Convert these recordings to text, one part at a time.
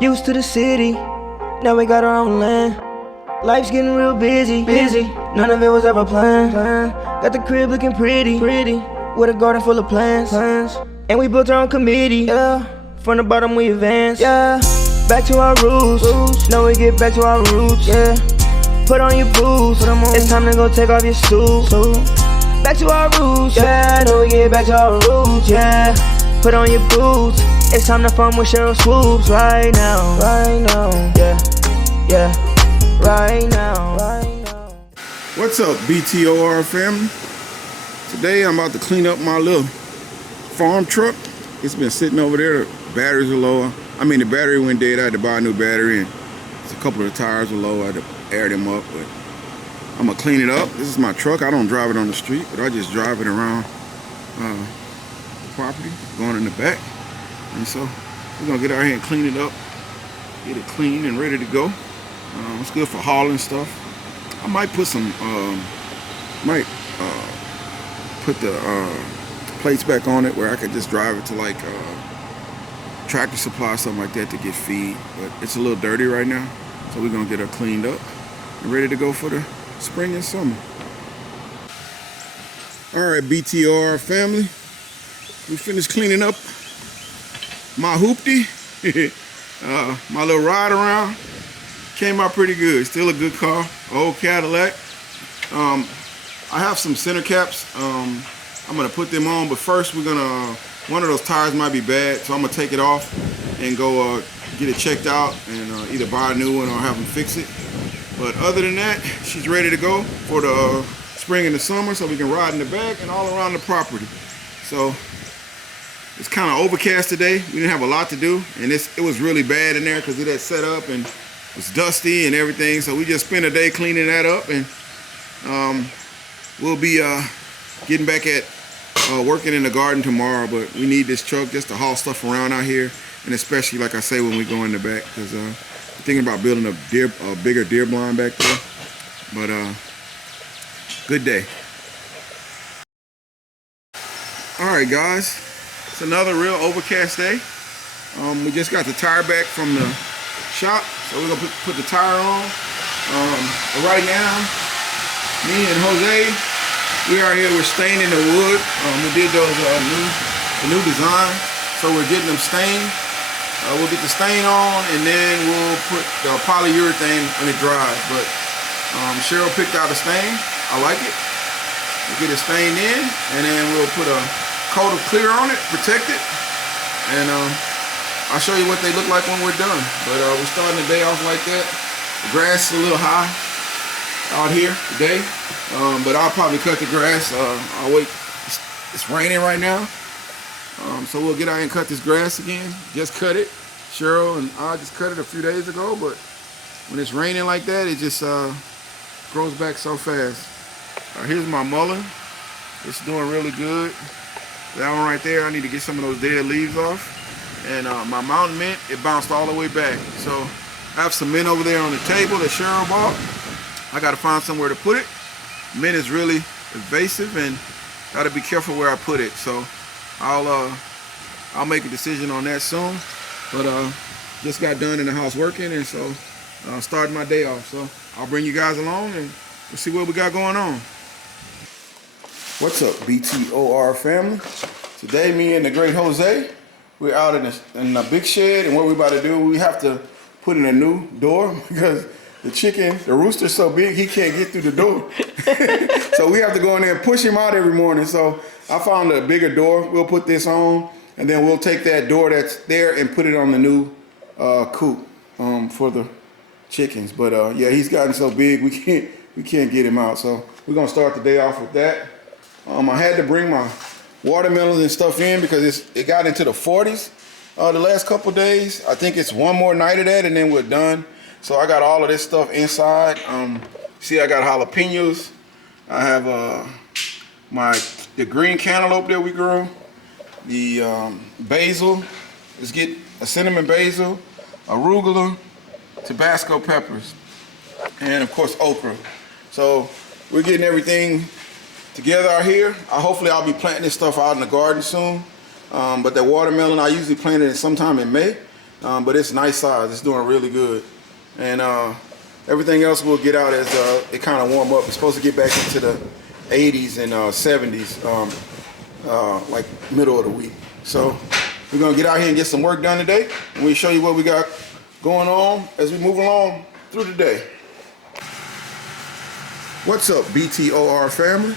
Used to the city, now we got our own land. Life's getting real busy. None of it was ever planned. Got the crib looking pretty, with a garden full of plants. And we built our own committee, yeah. From the bottom we advance, yeah. Back to our roots, now we get back to our roots, yeah. Put on your boots, it's time to go take off your suit. Back to our roots, yeah. Now we get back to our roots, yeah. Put on your boots, it's time to farm with Cheryl Swoops right now, yeah. Right now. What's up, BTOR family? Today I'm about to clean up my little farm truck. It's been sitting over there. The batteries are low. I mean, the battery went dead. I had to buy a new battery, and a couple of the tires were low. I had to air them up, but I'm gonna clean it up. This is my truck. I don't drive it on the street, but I just drive it around the property, going in the back. And so we're gonna get out here and clean it up, get it clean and ready to go. It's good for hauling stuff. I might put some, put the plates back on it where I could just drive it to like Tractor Supply, something like that, to get feed. But it's a little dirty right now, so we're gonna get her cleaned up and ready to go for the spring and summer. All right, BTR family, we finished cleaning up my hoopty, my little ride around. Came out pretty good. Still a good car, old Cadillac. I have some center caps. I'm gonna put them on, but first we're gonna, one of those tires might be bad, so I'm gonna take it off and go get it checked out and either buy a new one or have them fix it. But other than that, she's ready to go for the spring and the summer, so we can ride in the back and all around the property. So it's kind of overcast today. We didn't have a lot to do, and it was really bad in there because it had set up and it's dusty and everything, so we just spent a day cleaning that up, and we'll be getting back at working in the garden tomorrow. But we need this truck just to haul stuff around out here, and especially, like I say, when we go in the back, because we're thinking about building a bigger deer blind back there. But good day. All right, guys, it's another real overcast day. We just got the tire back from the shop, so we're gonna put the tire on. But right now, me and Jose, we are here. We're staining the wood. We did those new design, so we're getting them stained. We'll get the stain on, and then we'll put the polyurethane when it dries. But Cheryl picked out a stain. I like it. We'll get it stained in, and then we'll put a coat of clear on it, protect it, and I'll show you what they look like when we're done. But we're starting the day off like that. The grass is a little high out here today, but I'll probably cut the grass. I'll wait. It's raining right now, so we'll get out and cut this grass again. Just cut it. Cheryl and I just cut it a few days ago, but when it's raining like that, it just grows back so fast. Here's my mullein. It's doing really good. That one right there, I need to get some of those dead leaves off. And my mountain mint, it bounced all the way back. So I have some mint over there on the table that Cheryl bought. I got to find somewhere to put it. Mint is really invasive, and got to be careful where I put it. So I'll make a decision on that soon. But just got done in the house working, and so starting my day off. So I'll bring you guys along, and we'll see what we got going on. What's up, BTOR family? Today, me and the great Jose, we're out in a big shed, and what we're about to do, we have to put in a new door because the rooster's so big he can't get through the door. So we have to go in there and push him out every morning. So I found a bigger door. We'll put this on, and then we'll take that door that's there and put it on the new coop for the chickens. But yeah, he's gotten so big we can't get him out. So we're gonna start the day off with that. I had to bring my watermelons and stuff in because it got into the 40s the last couple days. I think it's one more night of that and then we're done. So I got all of this stuff inside. See, I got jalapenos. I have the green cantaloupe that we grew. The basil. Let's get a cinnamon basil, arugula, Tabasco peppers, and of course okra. So we're getting everything together out here. Hopefully I'll be planting this stuff out in the garden soon. But that watermelon, I usually plant it sometime in May. but it's nice size. It's doing really good. And everything else we'll get out as it kind of warm up. It's supposed to get back into the 80s and 70s, like middle of the week. So we're gonna get out here and get some work done today, and we'll show you what we got going on as we move along through the day. What's up, BTOR family?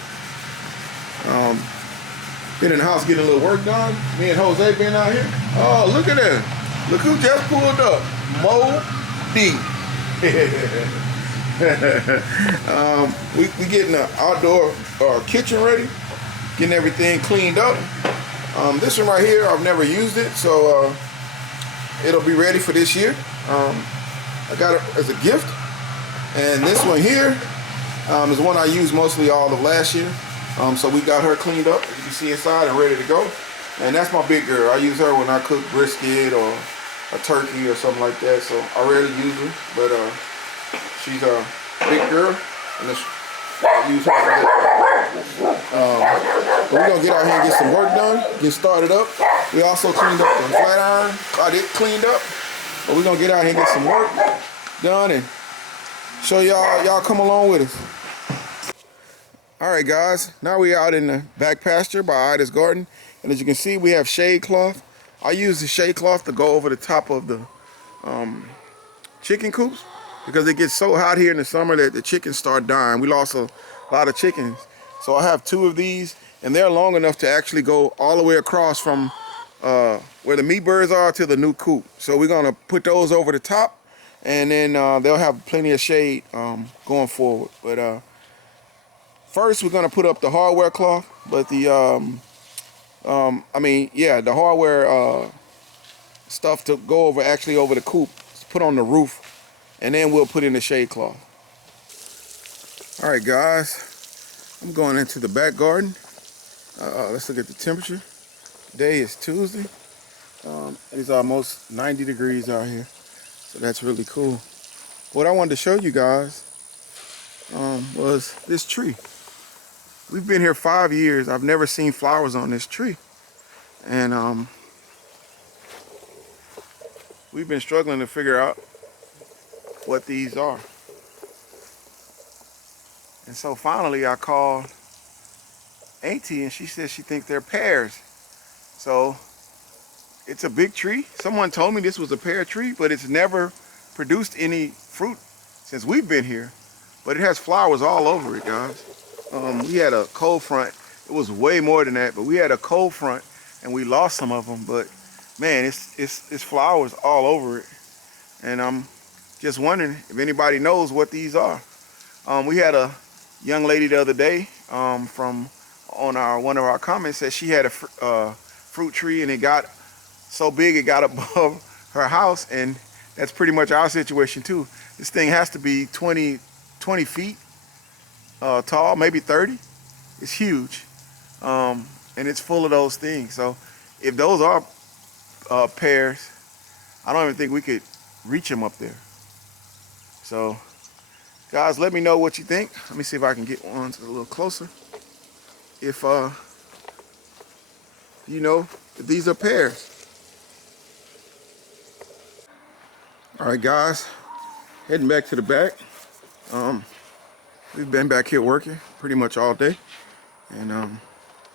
Been in the house getting a little work done. Me and Jose been out here. Oh, look at that. Look who just pulled up. Mo D. We getting the outdoor kitchen ready, getting everything cleaned up. This one right here, I've never used it, so it'll be ready for this year. I got it as a gift. And this one here is one I used mostly all of last year. So we got her cleaned up, as you can see inside, and ready to go. And that's my big girl. I use her when I cook brisket or a turkey or something like that. So I rarely use her, but she's a big girl, and I use her for that. But we're gonna get out here and get some work done, get started up. We also cleaned up the flat iron. Got it cleaned up, but we're gonna get out here and get some work done and show y'all come along with us. All right, guys, now we're out in the back pasture by Ida's garden, and as you can see, we have shade cloth. I use the shade cloth to go over the top of the chicken coops because it gets so hot here in the summer that the chickens start dying. We lost a lot of chickens, so I have 2 of these, and they're long enough to actually go all the way across from where the meat birds are to the new coop. So we're gonna put those over the top, and then they'll have plenty of shade going forward. But first, we're gonna put up the hardware cloth, but the the hardware stuff to go over over the coop, put on the roof, and then we'll put in the shade cloth. All right, guys, I'm going into the back garden. Let's look at the temperature. Today is Tuesday. It's almost 90 degrees out here, so that's really cool. What I wanted to show you guys was this tree. We've been here 5 years. I've never seen flowers on this tree. And we've been struggling to figure out what these are. And so finally I called Auntie, and she said she thinks they're pears. So it's a big tree. Someone told me this was a pear tree, but it's never produced any fruit since we've been here. But it has flowers all over it, guys. We had a cold front. It was way more than that, but we had a cold front and we lost some of them. But man, it's flowers all over it. And I'm just wondering if anybody knows what these are. We had a young lady the other day from on one of our comments said she had a fruit tree, and it got so big it got above her house, and that's pretty much our situation too. This thing has to be 20 feet tall, maybe 30. It's huge, and it's full of those things. So if those are pears, I don't even think we could reach them up there. So guys, let me know what you think. Let me see if I can get one a little closer. If you know if these are pears. All right, guys, heading back to the back. We've been back here working pretty much all day, and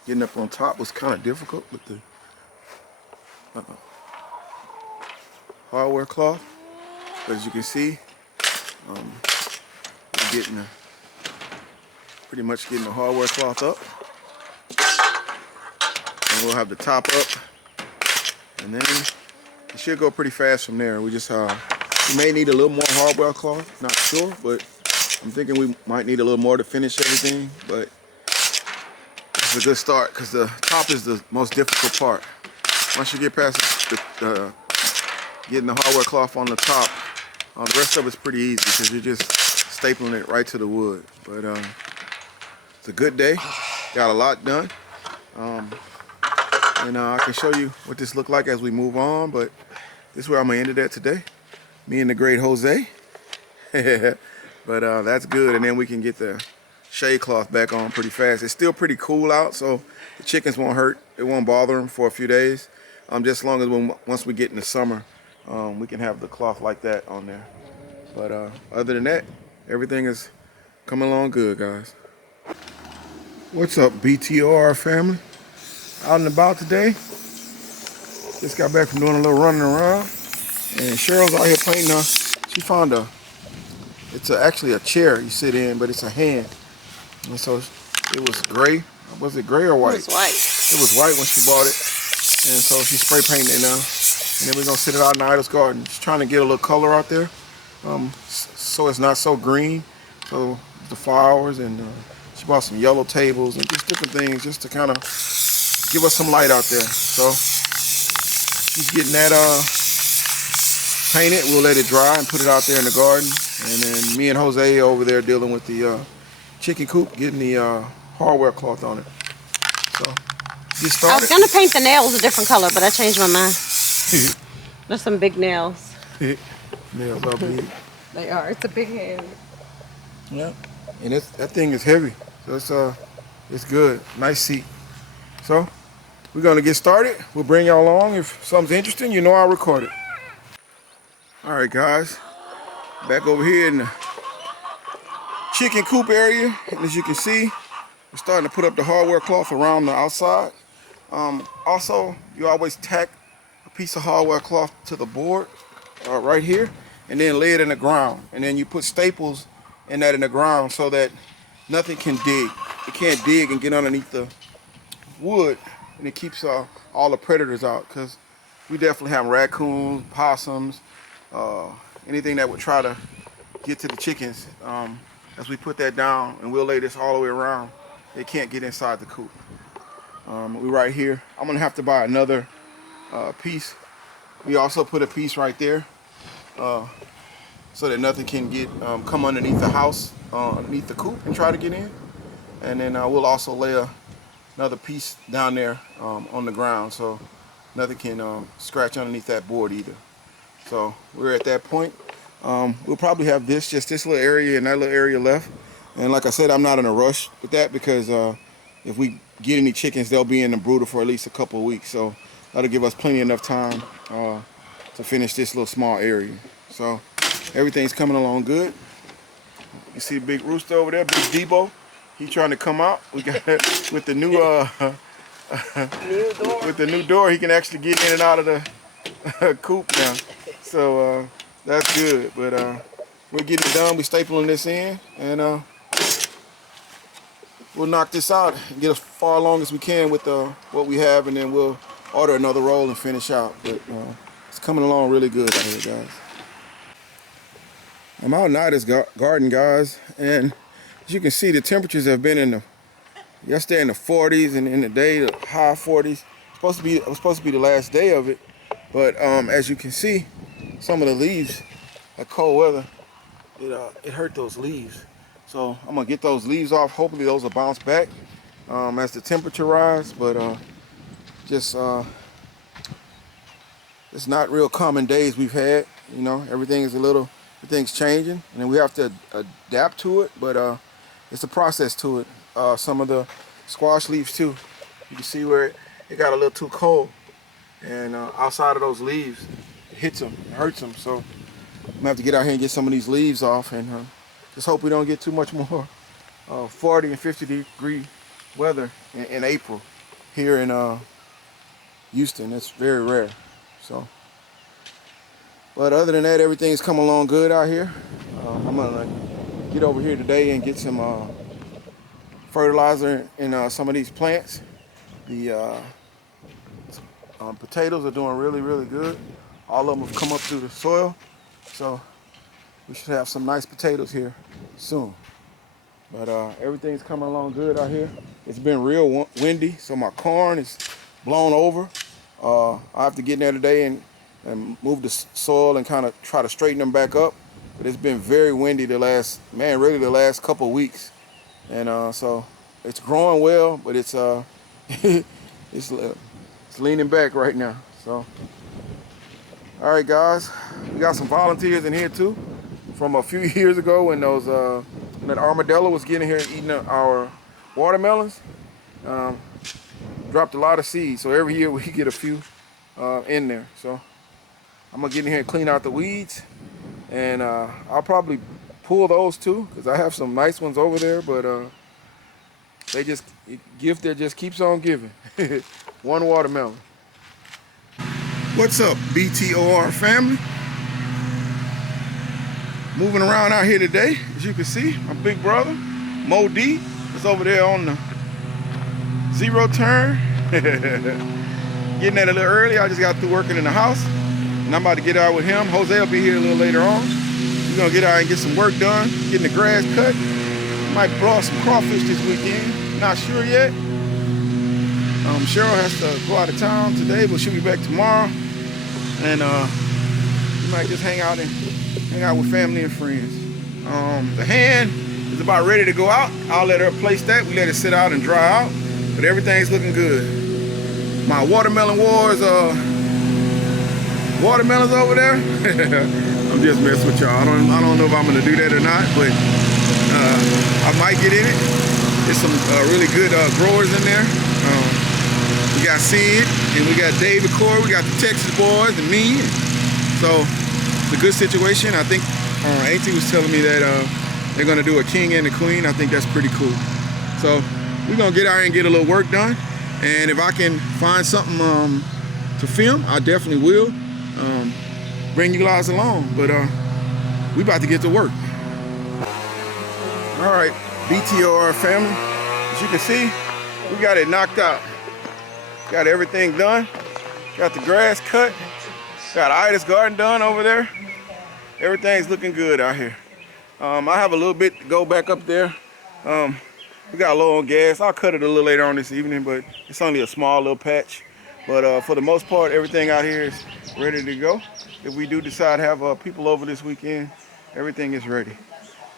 getting up on top was kind of difficult with the hardware cloth. But as you can see, we're getting pretty much getting the hardware cloth up, and we'll have the top up, and then it should go pretty fast from there. We just we may need a little more hardware cloth, not sure, but I'm thinking we might need a little more to finish everything. But it's a good start because the top is the most difficult part. Once you get past getting the hardware cloth on the top, the rest of it's pretty easy because you're just stapling it right to the wood. But it's a good day. Got a lot done. And I can show you what this looked like as we move on, but this is where I'm gonna end it at today. Me and the great Jose. But that's good, and then we can get the shade cloth back on pretty fast. It's still pretty cool out, so the chickens won't hurt. It won't bother them for a few days. Just as long as once we get in the summer, we can have the cloth like that on there. But other than that, everything is coming along good, guys. What's up, BTR family? Out and about today. Just got back from doing a little running around. And Cheryl's out here painting she found it's actually a chair you sit in, but it's a hand. And so it was gray. Was it gray or white? It was white. It was white when she bought it. And so she's spray painting it now. And then we're gonna sit it out in Idle's garden. She's trying to get a little color out there. So it's not so green. So the flowers, and she bought some yellow tables and just different things just to kind of give us some light out there. So she's getting that painted. We'll let it dry and put it out there in the garden. And then me and Jose over there dealing with the chicken coop, getting the hardware cloth on it. So get started. I was gonna paint the nails a different color, but I changed my mind. There's some big nails. Nails are big. They are. It's a big hand. Yeah, and that thing is heavy, so it's good. Nice seat. So we're gonna get started. We'll bring y'all along. If something's interesting, you know I'll record it. All right, guys, back over here in the chicken coop area, and as you can see, we're starting to put up the hardware cloth around the outside. Also, you always tack a piece of hardware cloth to the board right here, and then lay it in the ground, and then you put staples in the ground so that nothing can dig. It can't dig and get underneath the wood, and it keeps all the predators out, because we definitely have raccoons, possums, anything that would try to get to the chickens. As we put that down, and we'll lay this all the way around, they can't get inside the coop. We're right here. I'm gonna have to buy another piece. We also put a piece right there so that nothing can get come underneath the house, underneath the coop, and try to get in. And then we'll also lay another piece down there on the ground, so nothing can scratch underneath that board either. So we're at that point. We'll probably have just this little area and that little area left. And like I said, I'm not in a rush with that, because if we get any chickens, they'll be in the brooder for at least a couple of weeks. So that'll give us plenty enough time to finish this little small area. So everything's coming along good. You see the big rooster over there, Big Debo. He's trying to come out. We got with the new with the new door, he can actually get in and out of the coop now. So that's good. But we're getting it done. We're stapling this in, and we'll knock this out and get as far along as we can with what we have, and then we'll order another roll and finish out. But it's coming along really good out here, guys. I'm out in Ida's garden, guys, and as you can see, the temperatures have been yesterday in the 40s, and in the day the high 40s. It was supposed to be the last day of it, but as you can see, some of the leaves, that cold weather, it hurt those leaves. So I'm gonna get those leaves off. Hopefully those will bounce back as the temperature rises. But it's not real common days we've had. You know, everything's changing, and then we have to adapt to it. But it's a process to it. Some of the squash leaves too. You can see where it got a little too cold, and outside of those leaves, it hits them, it hurts them. So I'm gonna have to get out here and get some of these leaves off, and just hope we don't get too much more 40 and 50 degree weather in April here in Houston. It's very rare. So, but other than that, everything's coming along good out here. I'm gonna get over here today and get some fertilizer in some of these plants. The potatoes are doing really, really good. All of them have come up through the soil, so we should have some nice potatoes here soon. But everything's coming along good out here. It's been real windy, so my corn is blown over. I have to get in there today and move the soil and kind of try to straighten them back up. But it's been very windy the last couple of weeks. And so it's growing well, but it's leaning back right now. So, all right, guys, we got some volunteers in here too from a few years ago when that armadillo was getting here and eating our watermelons. Dropped a lot of seeds, so every year we get a few in there. So I'm gonna get in here and clean out the weeds, and I'll probably pull those too, because I have some nice ones over there, but they just, gift that just keeps on giving. One watermelon. What's up, BTOR family? Moving around out here today, as you can see, my big brother, Mo D, is over there on the zero turn. Getting that a little early. I just got through working in the house, and I'm about to get out with him. Jose will be here a little later on. We're gonna get out and get some work done, getting the grass cut. Might blow some crawfish this weekend. Not sure yet. Cheryl has to go out of town today, but she'll be back tomorrow. And we might just hang out with family and friends. The hand is about ready to go out. I'll let her place that. We let it sit out and dry out, but everything's looking good. My watermelon wars, watermelons over there. I'm just messing with y'all. I don't know if I'm gonna do that or not, but I might get in it. There's some really good growers in there. We got Sid, and we got David Corey, we got the Texas boys, and me. So it's a good situation. I think Auntie was telling me that they're gonna do a king and a queen. I think that's pretty cool. So we're gonna get out here and get a little work done. And if I can find something to film, I definitely will bring you guys along. But we about to get to work. All right, BTOR family. As you can see, we got it knocked out. Got everything done. Got the grass cut. Got Ida's garden done over there. Everything's looking good out here. I have a little bit to go back up there. We got low on gas. I'll cut it a little later on this evening, but it's only a small little patch. But for the most part, everything out here is ready to go. If we do decide to have people over this weekend, everything is ready.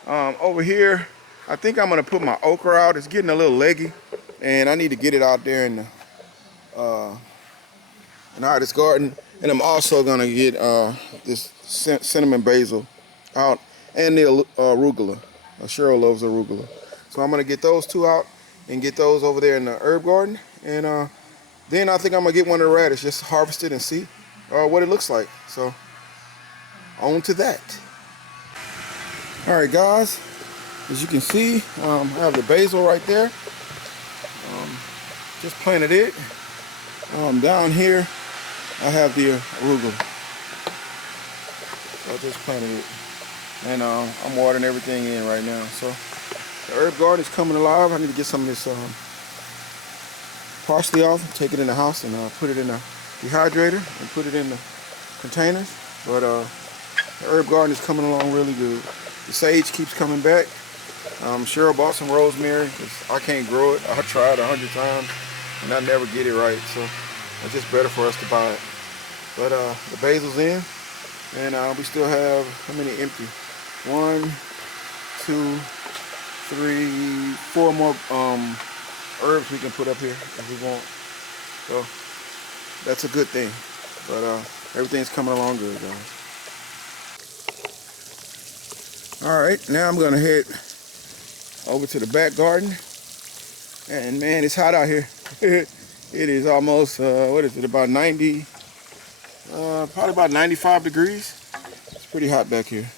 Over here, I think I'm gonna put my okra out. It's getting a little leggy, and I need to get it out there in Ida's garden. And I'm also gonna get this cinnamon basil out, and the arugula. Cheryl loves arugula. So I'm gonna get those two out and get those over there in the herb garden. And then I think I'm gonna get one of the radish, just harvest it and see what it looks like. So on to that. All right, guys, as you can see, I have the basil right there. Just planted it. Down here, I have the arugula. So I just planted it. And I'm watering everything in right now. So the herb garden is coming alive. I need to get some of this parsley off, take it in the house, and put it in a dehydrator and put it in the containers. But the herb garden is coming along really good. The sage keeps coming back. Cheryl bought some rosemary because I can't grow it. I tried 100 times and I never get it right. So it's just better for us to buy it. But the basil's in, and we still have, how many empty? 1, 2, 3, 4 more herbs we can put up here if we want. So that's a good thing. But everything's coming along good, guys. All right, now I'm gonna head over to the back garden. And man, it's hot out here. It is almost, what is it, about 90, probably about 95 degrees. It's pretty hot back here.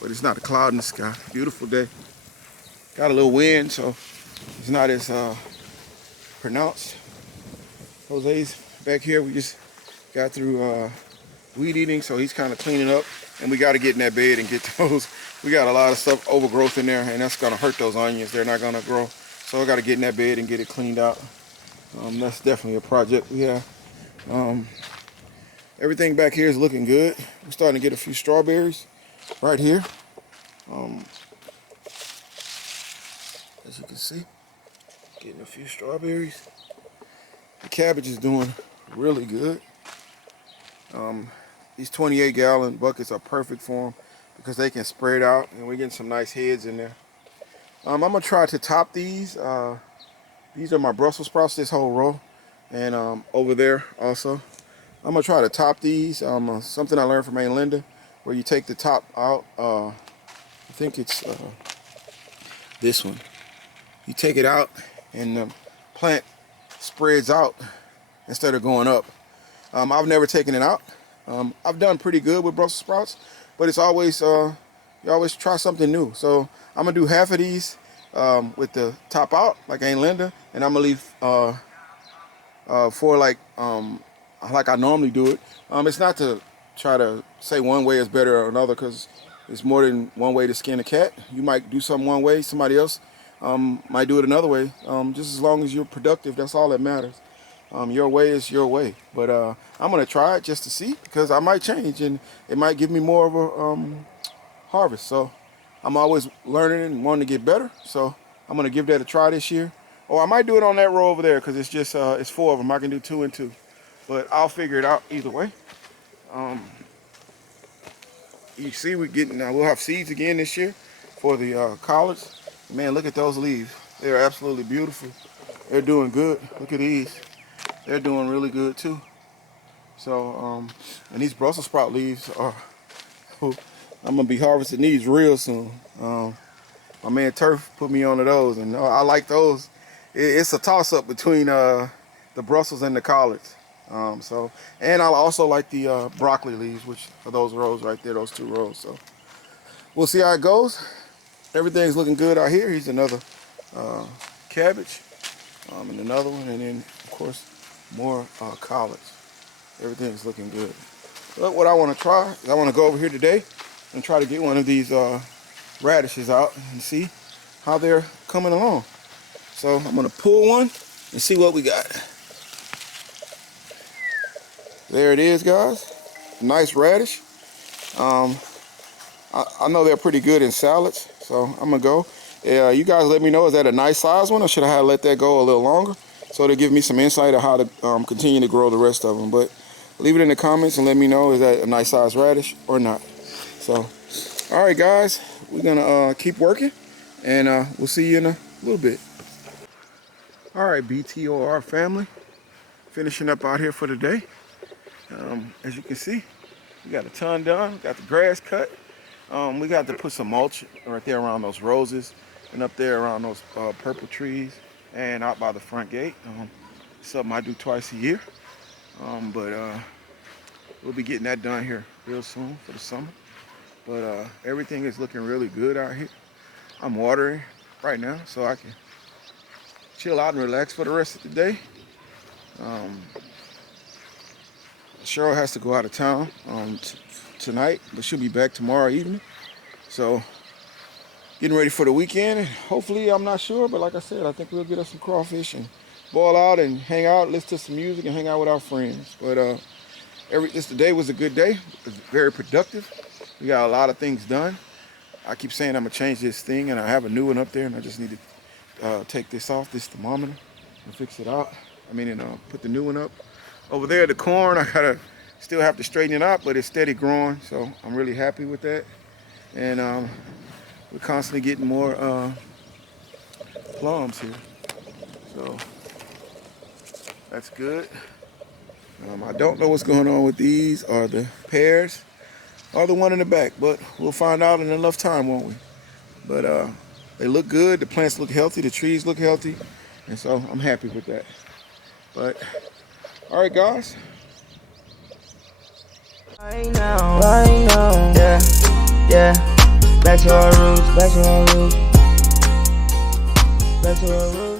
But it's not a cloud in the sky. Beautiful day. Got a little wind, so it's not as pronounced. Jose's back here. We just got through weed eating, so he's kind of cleaning up. And we got to get in that bed and get those. We got a lot of stuff, overgrowth in there, and that's going to hurt those onions. They're not going to grow. So I got to get in that bed and get it cleaned out. That's definitely a project we have. Everything back here is looking good. We're starting to get a few strawberries right here. As you can see, getting a few strawberries. The cabbage is doing really good. These 28-gallon buckets are perfect for them because they can spread out, and we're getting some nice heads in there. I'm gonna try to top these. These are my Brussels sprouts, this whole row, and over there also. I'm gonna try to top these. Something I learned from Aunt Linda, where you take the top out. I think it's this one. You take it out, and the plant spreads out instead of going up. I've never taken it out, I've done pretty good with Brussels sprouts, but it's always you always try something new. So I'm gonna do half of these with the top out, like Aunt Linda, and I'm gonna leave for like I normally do it. It's not to try to say one way is better or another, because it's more than one way to skin a cat. You might do something one way, somebody else might do it another way. Just as long as you're productive, that's all that matters. Your way is your way. But I'm gonna try it just to see, because I might change and it might give me more of a harvest. So I'm always learning and wanting to get better. So I'm gonna give that a try this year. Or I might do it on that row over there, because it's just it's 4 of them. I can do 2 and 2, but I'll figure it out either way. You see, we'll have seeds again this year for the collards. Man, look at those leaves. They're absolutely beautiful. They're doing good. Look at these. They're doing really good too. So, and these Brussels sprout leaves are, I'm gonna be harvesting these real soon. My man Turf put me onto those, and I like those. It's a toss-up between the Brussels and the collards. And I also like the broccoli leaves, which are those rows right there, those 2 rows. So we'll see how it goes. Everything's looking good out here. Here's another cabbage, and another one, and then of course more collards. Everything's looking good. But what I want to try is I want to go over here today and try to get one of these radishes out and see how they're coming along. So I'm gonna pull one and see what we got. There it is, guys. Nice radish. I know they're pretty good in salads, so I'm gonna go. You guys let me know, is that a nice size one, or should I have let that go a little longer, so to give me some insight of how to continue to grow the rest of them. But leave it in the comments and let me know, is that a nice size radish or not. So, all right, guys, we're gonna keep working, and we'll see you in a little bit. All right, BTOR family, finishing up out here for the day. As you can see, we got a ton done. Got the grass cut. We got to put some mulch right there around those roses, and up there around those purple trees, and out by the front gate. Something I do twice a year. But we'll be getting that done here real soon for the summer. But everything is looking really good out here. I'm watering right now so I can chill out and relax for the rest of the day. Cheryl has to go out of town tonight, but she'll be back tomorrow evening. So getting ready for the weekend, and hopefully, I'm not sure, but like I said, I think we'll get us some crawfish and boil out and hang out, listen to some music, and hang out with our friends. But today was a good day. It was very productive. We got a lot of things done. I keep saying I'm gonna change this thing, and I have a new one up there, and I just need to take this off, this thermometer, and fix it out. Put the new one up. Over there, the corn, I still have to straighten it out, but it's steady growing, so I'm really happy with that. And we're constantly getting more plums here, so that's good. I don't know what's going on with these, or the pears, or the one in the back, but we'll find out in enough time, won't we? But they look good, the plants look healthy, the trees look healthy, and so I'm happy with that. But all right, guys. Right now, yeah. Back to our roots, back to our roots, back to our roots.